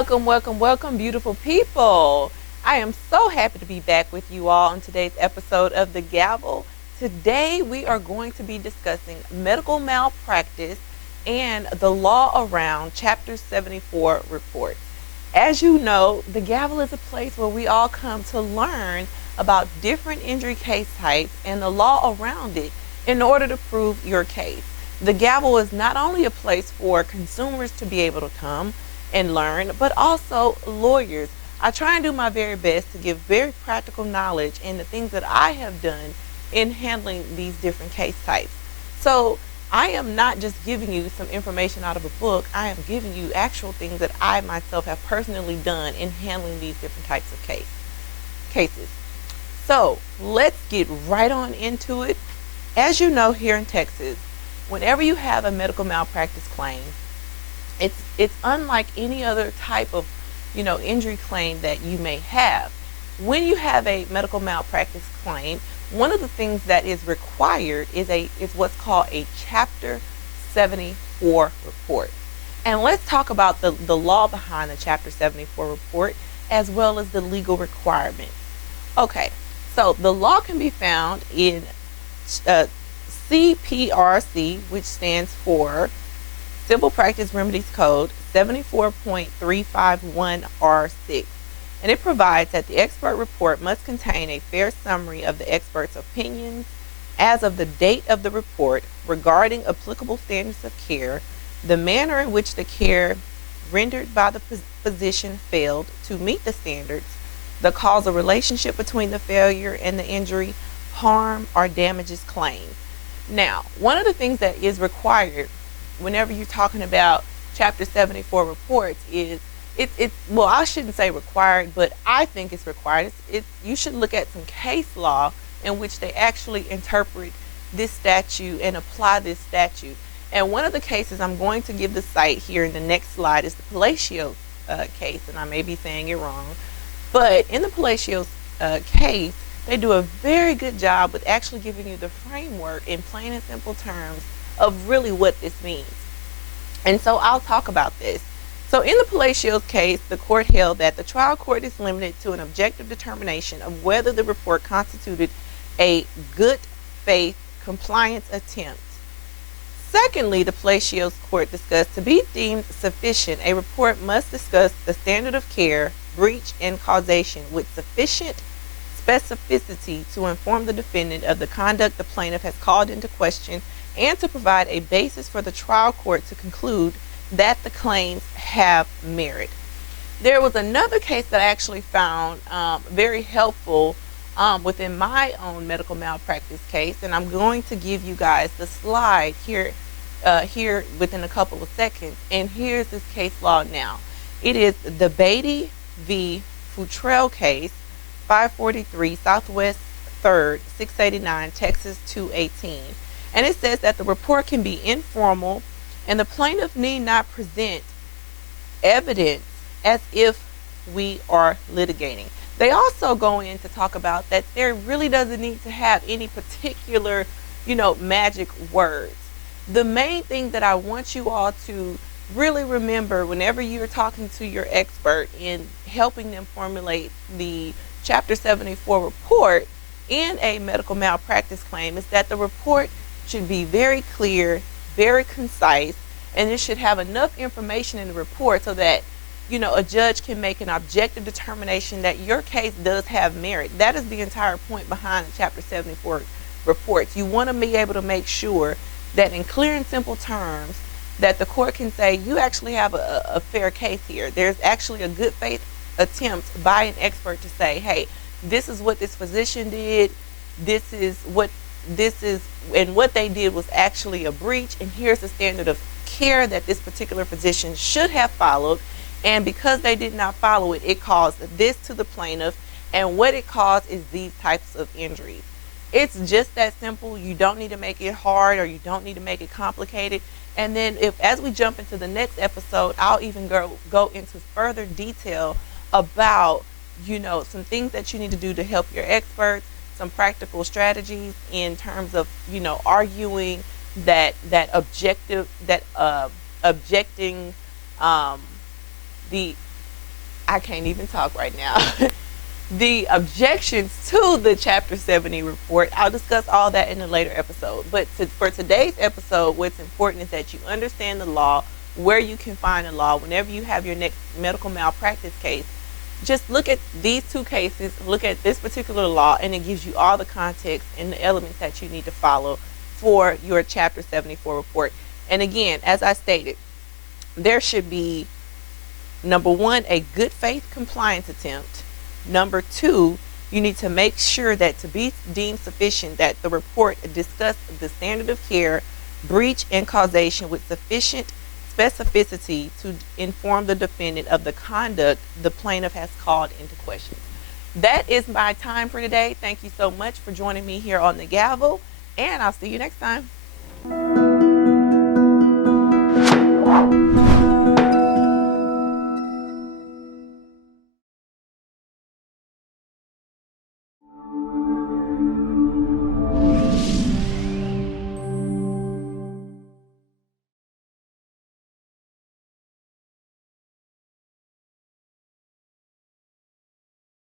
Welcome, beautiful people. I am so happy to be back with you all on today's episode of The Gavel. Today, we are going to be discussing medical malpractice and the law around Chapter 74 reports. As you know, The Gavel is a place where we all come to learn about different injury case types and the law around it in order to prove your case. The Gavel is not only a place for consumers to be able to come and learn, but also lawyers. I try and do my very best to give very practical knowledge in the things that I have done in handling these different case types. So I am not just giving you some information out of a book. I am giving you actual things that I myself have personally done in handling these different types of cases. So let's get right on into it. As you know, here in Texas, whenever you have a medical malpractice claim, it's unlike any other type of injury claim that you may have. When you have a medical malpractice claim, one of the things that is required is what's called a Chapter 74 report. And let's talk about the law behind the Chapter 74 report as well as the legal requirements. Okay, so the law can be found in CPRC, which stands for Civil Practice Remedies Code 74.351R6, and it provides that the expert report must contain a fair summary of the expert's opinions as of the date of the report regarding applicable standards of care, the manner in which the care rendered by the physician failed to meet the standards, the causal relationship between the failure and the injury, harm, or damages claimed. Now, one of the things that is required whenever you're talking about Chapter 74 reports is well, I shouldn't say required, but I think it's required. You should look at some case law in which they actually interpret this statute and apply this statute. And one of the cases, I'm going to give the site here in the next slide, is the Palacios case, and I may be saying it wrong, but in the Palacios case, they do a very good job with actually giving you the framework in plain and simple terms of really what this means. And so I'll talk about this. So in the Palacios case, the court held that the trial court is limited to an objective determination of whether the report constituted a good faith compliance attempt. Secondly, the Palacios court discussed to be deemed sufficient, a report must discuss the standard of care, breach, and causation with sufficient specificity to inform the defendant of the conduct the plaintiff has called into question and to provide a basis for the trial court to conclude that the claims have merit. There was another case that I actually found very helpful within my own medical malpractice case, and I'm going to give you guys the slide here within a couple of seconds. And here's this case law now. It is the Beatty v. Futrell case, 543 Southwest 3rd, 689, Texas 218. And it says that the report can be informal and the plaintiff need not present evidence as if we are litigating. They also go in to talk about that there really doesn't need to have any particular, magic words. The main thing that I want you all to really remember whenever you're talking to your expert in helping them formulate the Chapter 74 report in a medical malpractice claim is that the report should be very clear, very concise, and it should have enough information in the report so that a judge can make an objective determination that your case does have merit. That is the entire point behind the Chapter 74 reports. You want to be able to make sure that in clear and simple terms that the court can say you actually have a fair case here. There's actually a good faith attempt by an expert to say, hey, this is what this physician did, and what they did was actually a breach, and here's the standard of care that this particular physician should have followed, and because they did not follow it, it caused this to the plaintiff, and what it caused is these types of injuries. It's just that simple. You don't need to make it hard, or you don't need to make it complicated. And then as we jump into the next episode, I'll even go into further detail about some things that you need to do to help your experts, some practical strategies in terms of arguing objecting the I can't even talk right now. The objections to the Chapter 70 report. I'll discuss all that in a later episode. But for today's episode, what's important is that you understand the law, where you can find the law. Whenever you have your next medical malpractice case, just look at these two cases, look at this particular law, and it gives you all the context and the elements that you need to follow for your Chapter 74 report. And again, as I stated, there should be, number one, a good faith compliance attempt. Number two, you need to make sure that to be deemed sufficient, that the report discuss the standard of care, breach, and causation with sufficient specificity to inform the defendant of the conduct the plaintiff has called into question. That is my time for today. Thank you so much for joining me here on the Gavel, and I'll see you next time.